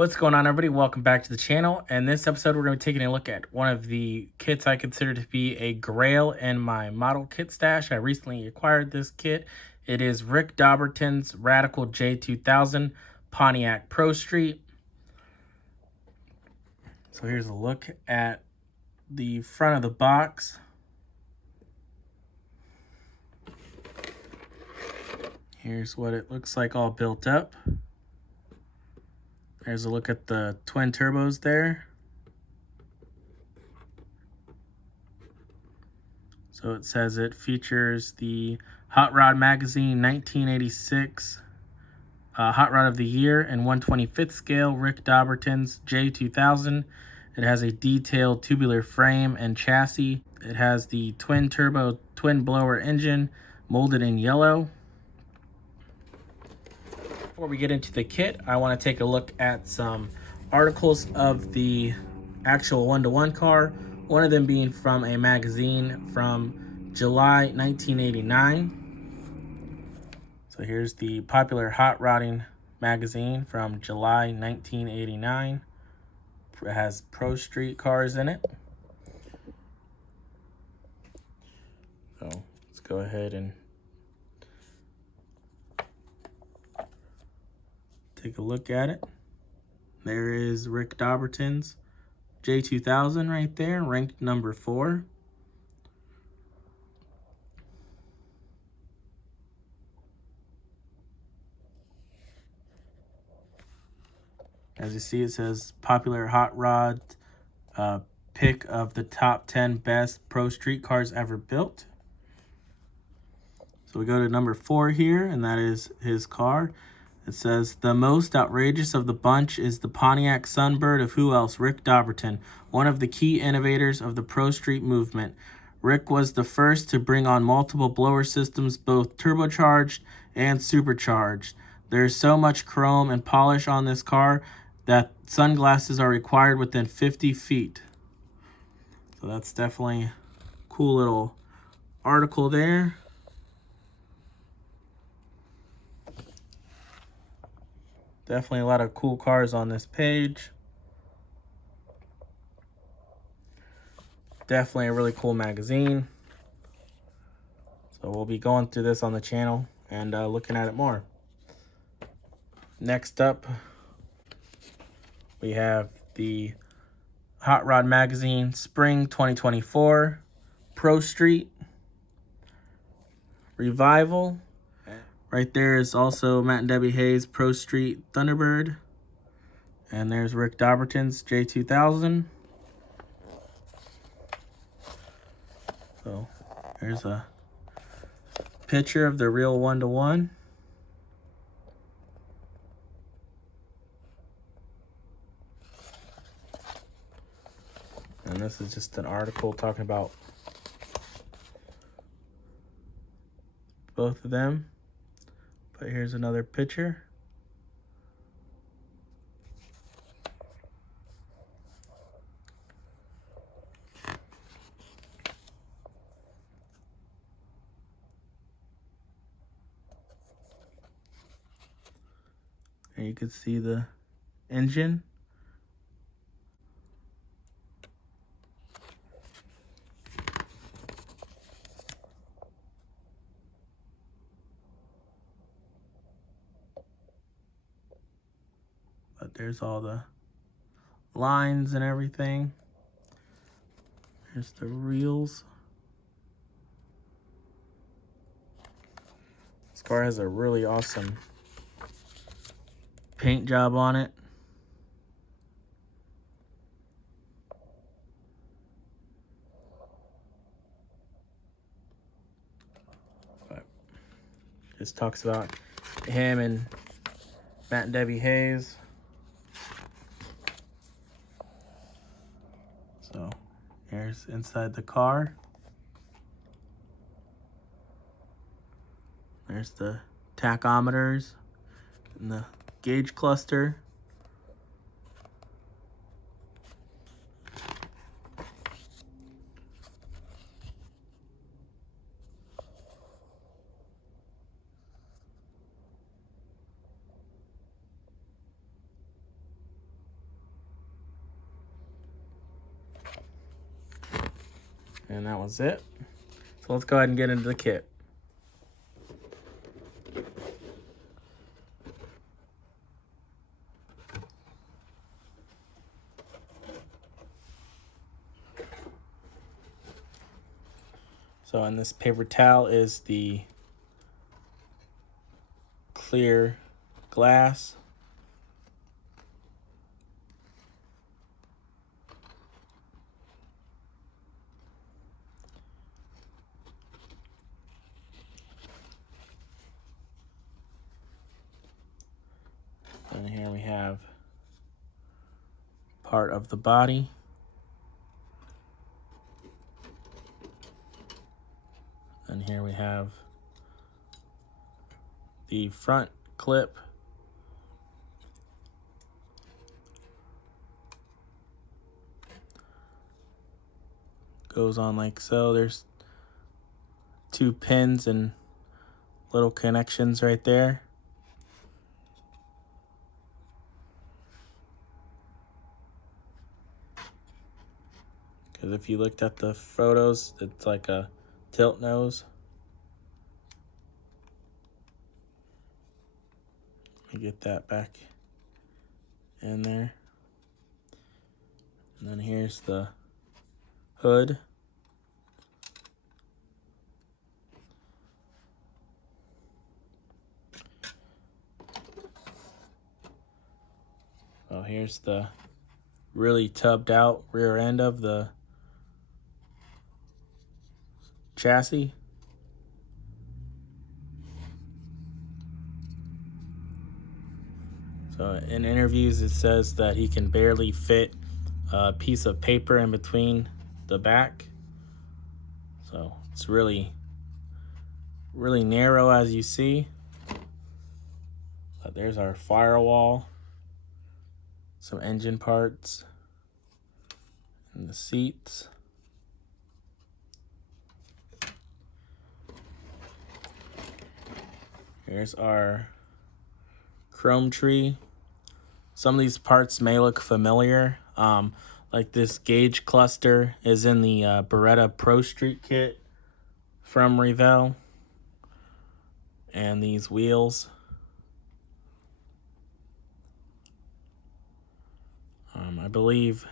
What's going on, everybody? Welcome back to the channel. And this episode, we're going to be taking a look at one of the kits I consider to be a grail in my model kit stash. I recently acquired this kit. It is Rick Dobbertin's Radical J2000 Pontiac Pro Street. So here's a look at the front of the box. Here's what it looks like all built up. There's a look at the twin turbos there. So it says it features the Hot Rod Magazine 1986 Hot Rod of the Year and 1/25th scale Rick Dobbertin's J2000. It has a detailed tubular frame and chassis. It has the twin turbo, twin blower engine molded in yellow. Before we get into the kit, I want to take a look at some articles of the actual one-to-one car, one of them being from a magazine from July 1989. So here's the popular hot rodding magazine from July 1989. It has Pro Street cars in it. So let's go ahead and take a look at it. There is Rick Dobbertin's J2000 right there, ranked number 4. As you see, it says popular hot rod pick of the top 10 best pro street cars ever built. So we go to number 4 here, and that is his car. It says, the most outrageous of the bunch is the Pontiac Sunbird of who else? Rick Dobbertin, one of the key innovators of the Pro Street movement. Rick was the first to bring on multiple blower systems, both turbocharged and supercharged. There's so much chrome and polish on this car that sunglasses are required within 50 feet. So that's definitely a cool little article there. Definitely a lot of cool cars on this page. Definitely a really cool magazine. So we'll be going through this on the channel and looking at it more. Next up, we have the Hot Rod Magazine Spring 2024 Pro Street Revival. Right there is also Matt and Debbie Hayes' Pro Street Thunderbird. And there's Rick Dobbertin's J2000. So there's a picture of the real one-to-one. And this is just an article talking about both of them. But here's another picture. And you can see the engine. But there's all the lines and everything. Here's the reels. This car has a really awesome paint job on it. But just talks about him and Matt and Debbie Hayes. So here's inside the car. There's the tachometers and the gauge cluster. And that was it. So let's go ahead and get into the kit. So in this paper towel is the clear glass. And here we have part of the body. And here we have the front clip. Goes on like so. There's 2 pins and little connections right there. Because if you looked at the photos, it's like a tilt nose. Let me get that back in there. And then here's the hood. Well, here's the really tubbed out rear end of the chassis. So in interviews, it says that he can barely fit a piece of paper in between the back. So it's really narrow, as you see. But there's our firewall, some engine parts, and the seats. Here's our chrome tree. Some of these parts may look familiar. Like this gauge cluster is in the Beretta Pro Street kit from Revell. And these wheels. I believe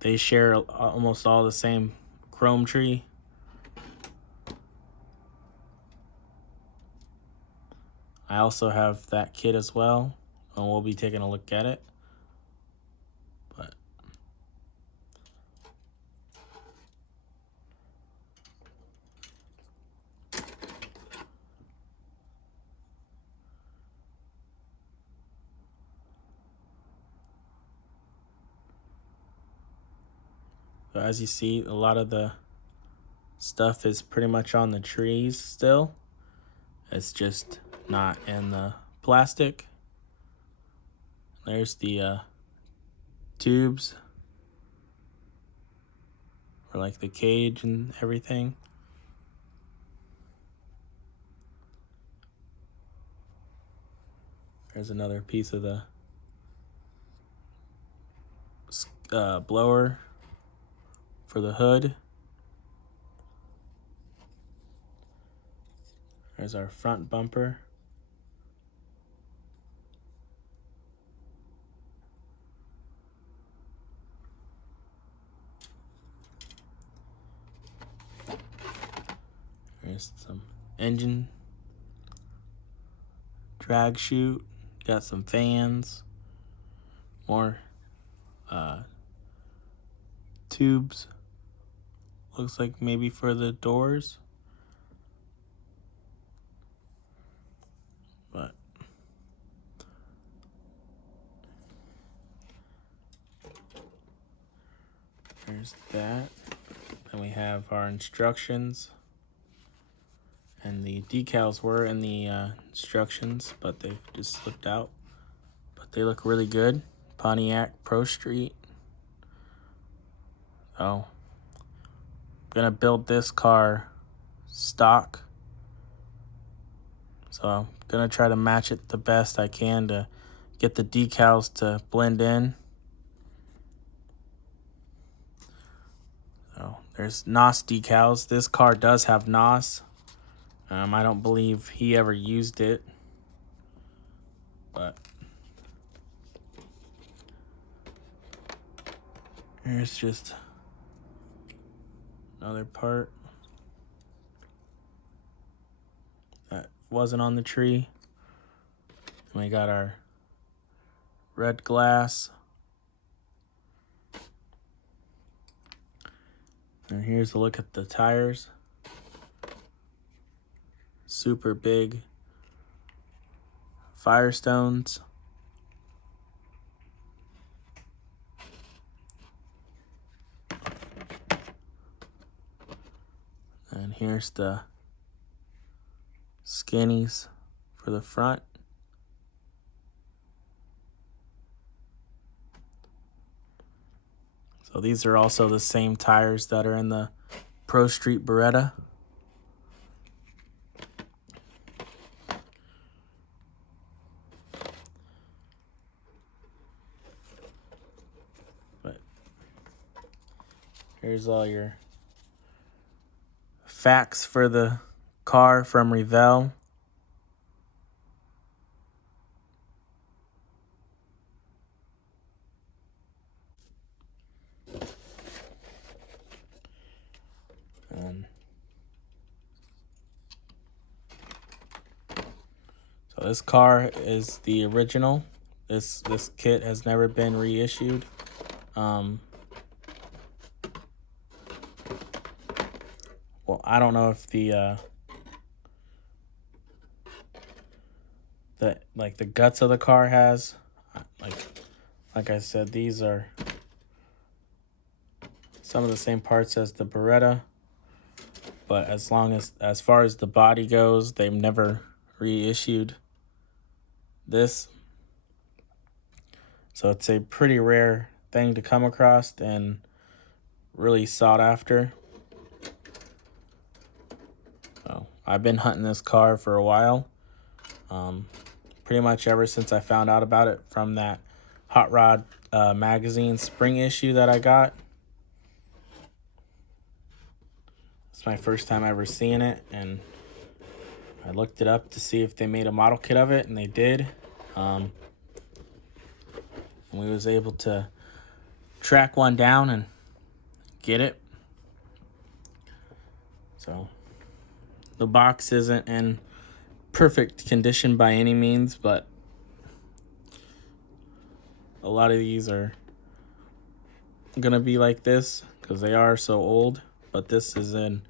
they share almost all the same chrome tree. I also have that kit as well, and we'll be taking a look at it. But so as you see, a lot of the stuff is pretty much on the trees still. It's just not in the plastic. There's the tubes for like the cage and everything. There's another piece of the blower for the hood. There's our front bumper. There's some engine drag chute. Got some fans. More tubes. Looks like maybe for the doors. But there's that. Then we have our instructions. And the decals were in the instructions, but they've just slipped out. But they look really good. Pontiac Pro Street. So, I'm gonna build this car stock. So I'm gonna try to match it the best I can to get the decals to blend in. So there's NOS decals. This car does have NOS. I don't believe he ever used it, but here's just another part that wasn't on the tree. And we got our red glass. And here's a look at the tires. Super big Firestones. And here's the skinnies for the front. So these are also the same tires that are in the Pro Street Beretta. But here's all your facts for the car from Revell. So this car is the original. This kit has never been reissued. Well, I don't know if the guts of the car has, like I said, these are some of the same parts as the Beretta, but as far as the body goes, they've never reissued this. So it's a pretty rare thing to come across and really sought after. So I've been hunting this car for a while. Pretty much ever since I found out about it from that Hot Rod magazine spring issue that I got. It's my first time ever seeing it, and I looked it up to see if they made a model kit of it, and they did. And we was able to track one down and get it. So the box isn't in perfect condition by any means, but a lot of these are gonna be like this because they are so old, but this is in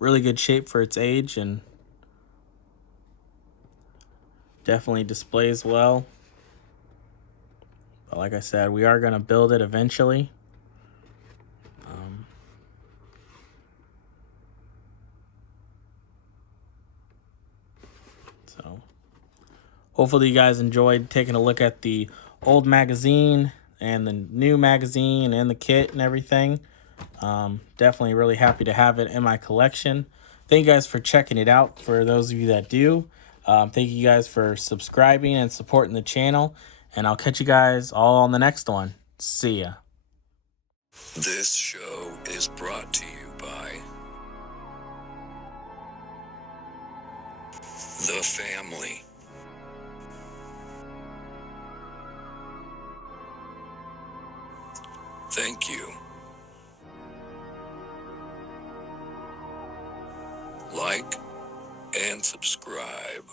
really good shape for its age and definitely displays well. But like I said, we are gonna build it eventually. So hopefully you guys enjoyed taking a look at the old magazine and the new magazine and the kit and everything. Definitely really happy to have it in my collection. Thank you guys for checking it out. For those of you that do, thank you guys for subscribing and supporting the channel. And I'll catch you guys all on the next one. See ya. This show is brought to you by The Family. Thank you. Like and subscribe.